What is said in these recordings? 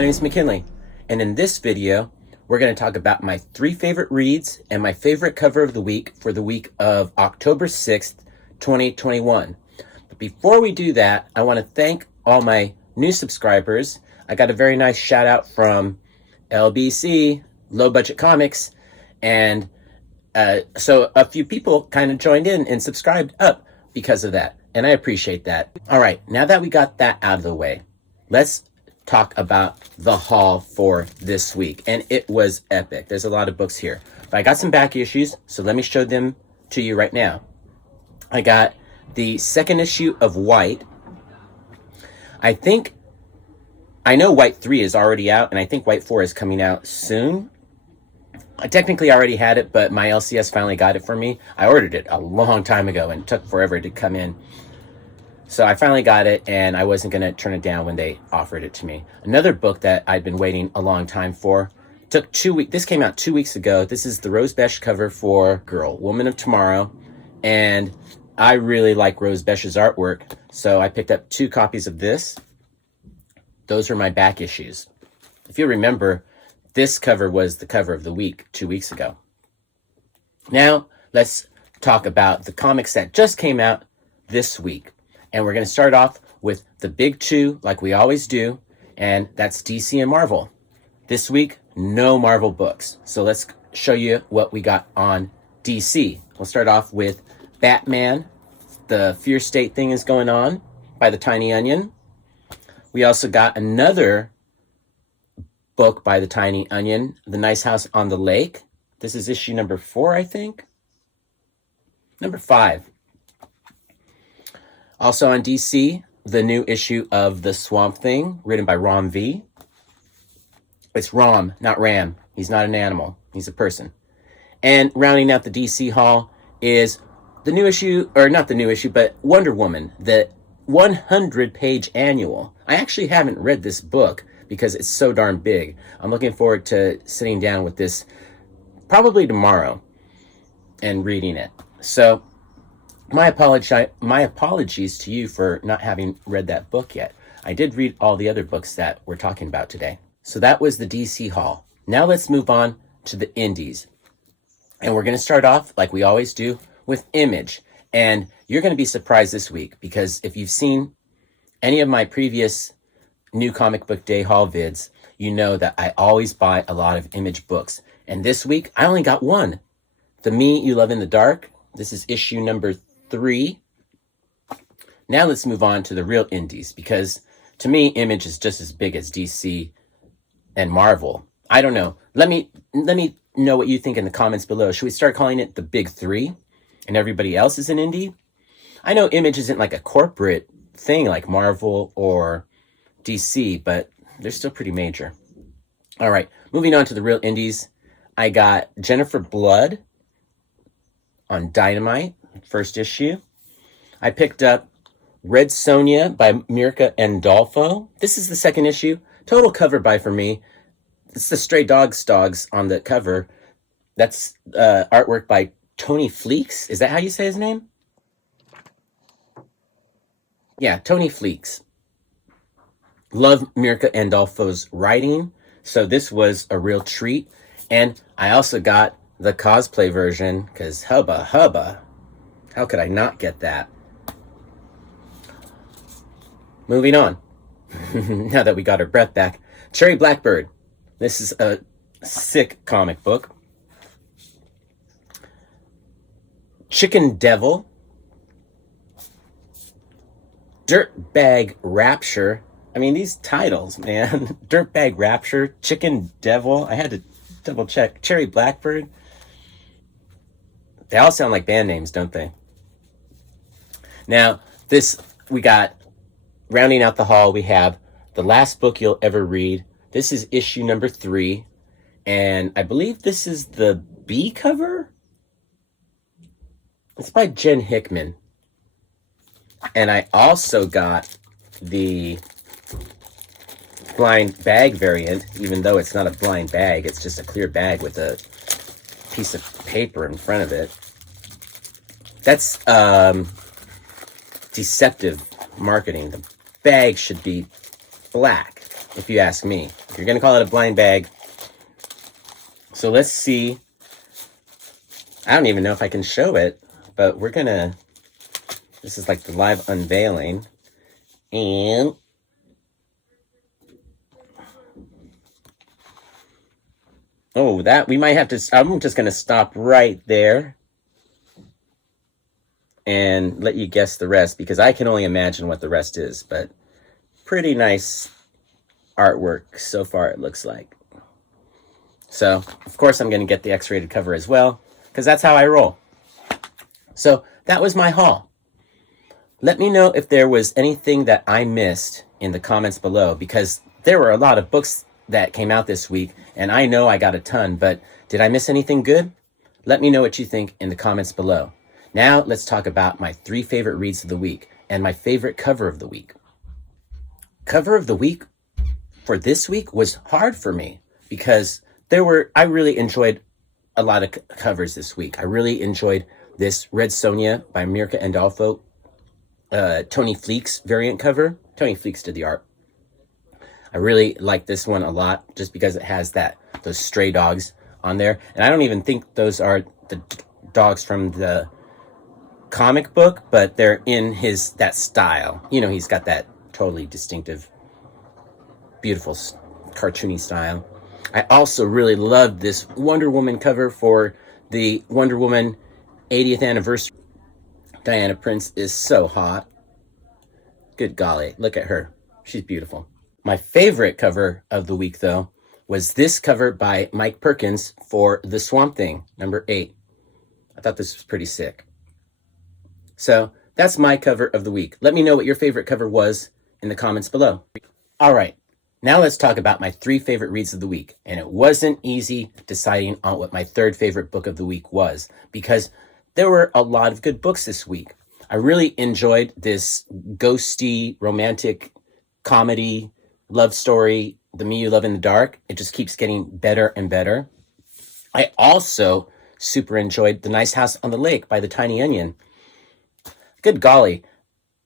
My name is McKinley, and in this video, we're going to talk about my 3 favorite reads and my favorite cover of the week for the week of October 6th, 2021. But before we do that, I want to thank all my new subscribers. I got a very nice shout out from LBC, Low Budget Comics, and so a few people kind of joined in and subscribed up because of that, and I appreciate that. All right, now that we got that out of the way, let's talk about the haul for this week, and it was epic. There's a lot of books here, but I got some back issues, so let me show them to you right now. I got the 2nd issue of White. I know White 3 is already out, and I think White 4 is coming out soon. I technically already had it, but my LCS finally got it for me. I ordered it a long time ago, and it took forever to come in. So I finally got it, and I wasn't going to turn it down when they offered it to me. Another book that I'd been waiting a long time for took 2 weeks. This came out 2 weeks ago. This is the Rose Besch cover for Girl, Woman of Tomorrow. And I really like Rose Besch's artwork, so I picked up 2 copies of this. Those are my back issues. If you remember, this cover was the cover of the week 2 weeks ago. Now, let's talk about the comics that just came out this week. And we're going to start off with the big 2, like we always do, and that's DC and Marvel. This week, no Marvel books. So let's show you what we got on DC. We'll start off with Batman. The Fear State thing is going on by the Tiny Onion. We also got another book by the Tiny Onion, The Nice House on the Lake. This is issue number 4, I think. Number 5. Also on DC, the new issue of The Swamp Thing, written by Rom V. It's Rom, not Ram. He's not an animal. He's a person. And rounding out the DC haul is the new issue, or not the new issue, but Wonder Woman, the 100-page annual. I actually haven't read this book because it's so darn big. I'm looking forward to sitting down with this probably tomorrow and reading it. So my apologies to you for not having read that book yet. I did read all the other books that we're talking about today. So that was the DC haul. Now let's move on to the indies. And we're going to start off, like we always do, with Image. And you're going to be surprised this week, because if you've seen any of my previous New Comic Book Day haul vids, you know that I always buy a lot of Image books. And this week, I only got one. The Me You Love in the Dark. This is issue number 3. Now let's move on to the real indies, because to me, Image is just as big as DC and Marvel. I don't know. Let me know what you think in the comments below. Should we start calling it the Big 3 and everybody else is an indie? I know Image isn't like a corporate thing like Marvel or DC, but they're still pretty major. All right, moving on to the real indies. I got Jennifer Blood on Dynamite, first issue. I picked up Red Sonja by Mirka Andolfo. This is the 2nd issue. Total cover buy for me. It's the Stray Dogs on the cover. That's artwork by Tony Fleeks. Is that how you say his name? Yeah, Tony Fleeks. Love Mirka Andolfo's writing, so this was a real treat. And I also got the cosplay version, because hubba, how could I not get that? Moving on. Now that we got our breath back. Cherry Blackbird. This is a sick comic book. Chicken Devil. Dirtbag Rapture. I mean, these titles, man. Dirtbag Rapture, Chicken Devil. I had to double check. Cherry Blackbird. They all sound like band names, don't they? Now, we got, rounding out the haul, we have The Last Book You'll Ever Read. This is issue number 3. And I believe this is the B cover? It's by Jen Hickman. And I also got the blind bag variant, even though it's not a blind bag. It's just a clear bag with a piece of paper in front of it. That's deceptive marketing. The bag should be black, if you ask me. If you're going to call it a blind bag. So let's see. I don't even know if I can show it, but we're going to, this is like the live unveiling. And oh, that we might have to, I'm just going to stop right there and let you guess the rest, because I can only imagine what the rest is, but pretty nice artwork so far, it looks like. So, of course, I'm going to get the X-rated cover as well, because that's how I roll. So, that was my haul. Let me know if there was anything that I missed in the comments below, because there were a lot of books that came out this week, and I know I got a ton, but did I miss anything good? Let me know what you think in the comments below. Now, let's talk about my 3 favorite reads of the week and my favorite cover of the week. Cover of the week for this week was hard for me because I really enjoyed a lot of covers this week. I really enjoyed this Red Sonja by Mirka Andolfo, Tony Fleecs variant cover. Tony Fleecs did the art. I really like this one a lot just because it has those stray dogs on there. And I don't even think those are the dogs from the comic book, but they're in that style. You know, he's got that totally distinctive, beautiful, cartoony style. I also really loved this Wonder Woman cover for the Wonder Woman 80th anniversary. Diana Prince is so hot. Good golly, look at her. She's beautiful. My favorite cover of the week, though, was this cover by Mike Perkins for The Swamp Thing, number 8. I thought this was pretty sick. So that's my cover of the week. Let me know what your favorite cover was in the comments below. All right, now let's talk about my 3 favorite reads of the week. And it wasn't easy deciding on what my 3rd favorite book of the week was, because there were a lot of good books this week. I really enjoyed this ghosty, romantic comedy, love story, The Me You Love in the Dark. It just keeps getting better and better. I also super enjoyed The Nice House on the Lake by the Tiny Onion. Good golly,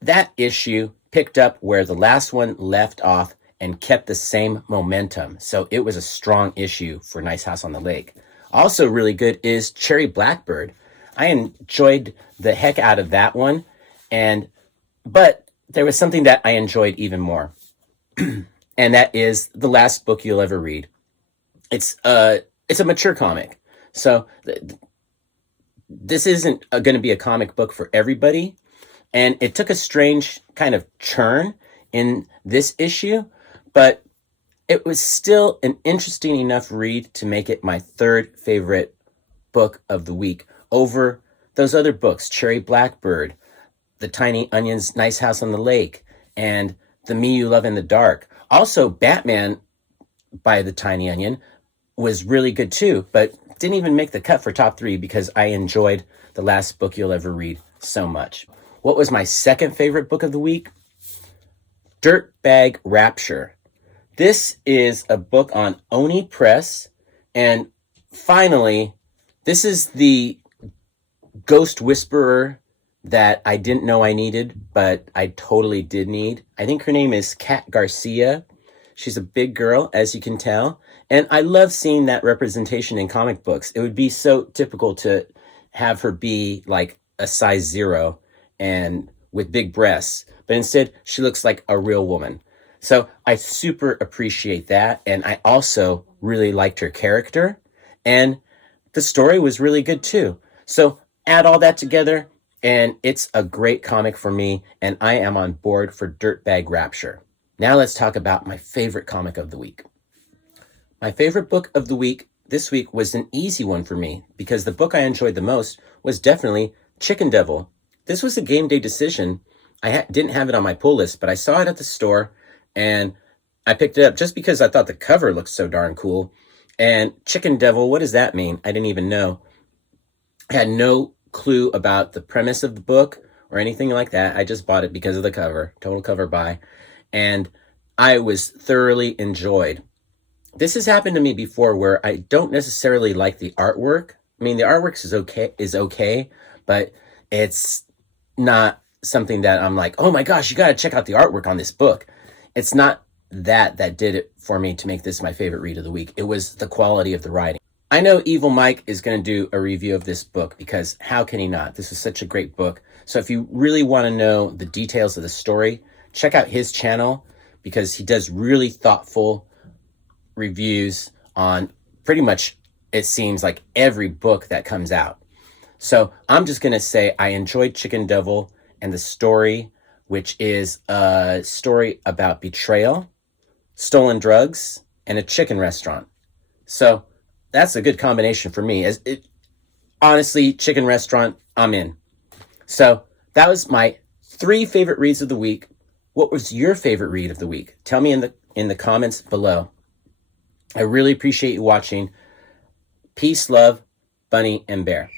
that issue picked up where the last one left off and kept the same momentum. So it was a strong issue for Nice House on the Lake. Also really good is Cherry Blackbird. I enjoyed the heck out of that one, but there was something that I enjoyed even more, and that is The Last Book You'll Ever Read. It's a mature comic, so this isn't going to be a comic book for everybody, and it took a strange kind of turn in this issue, but it was still an interesting enough read to make it my 3rd favorite book of the week over those other books, Cherry Blackbird, The Tiny Onion's Nice House on the Lake, and The Me You Love in the Dark. Also, Batman by the Tiny Onion was really good too, but didn't even make the cut for top 3 because I enjoyed The Last Book You'll Ever Read so much. What was my 2nd favorite book of the week? Dirtbag Rapture. This is a book on Oni Press, and finally, this is the Ghost Whisperer that I didn't know I needed, but I totally did need. I think her name is Kat Garcia. She's a big girl, as you can tell. And I love seeing that representation in comic books. It would be so typical to have her be like a size 0 and with big breasts. But instead, she looks like a real woman. So I super appreciate that. And I also really liked her character. And the story was really good too. So add all that together, and it's a great comic for me, and I am on board for Dirtbag Rapture. Now let's talk about my favorite comic of the week. My favorite book of the week this week was an easy one for me, because the book I enjoyed the most was definitely Chicken Devil. This was a game day decision. I didn't have it on my pull list, but I saw it at the store, and I picked it up just because I thought the cover looked so darn cool. And Chicken Devil, what does that mean? I didn't even know. I had no clue about the premise of the book or anything like that. I just bought it because of the cover, total cover buy, and I was thoroughly enjoyed. This has happened to me before where I don't necessarily like the artwork. I mean, the artwork is okay, but it's not something that I'm like, oh my gosh, you got to check out the artwork on this book. It's not that did it for me to make this my favorite read of the week. It was the quality of the writing. I know Evil Mike is going to do a review of this book because how can he not? This is such a great book. So if you really want to know the details of the story, check out his channel because he does really thoughtful reviews on pretty much, it seems like, every book that comes out. So I'm just going to say I enjoyed Chicken Devil and the story, which is a story about betrayal, stolen drugs, and a chicken restaurant. So that's a good combination for me. Honestly, chicken restaurant, I'm in. So that was my 3 favorite reads of the week. What was your favorite read of the week? Tell me in the comments below. I really appreciate you watching. Peace, love, Bunny, and Bear.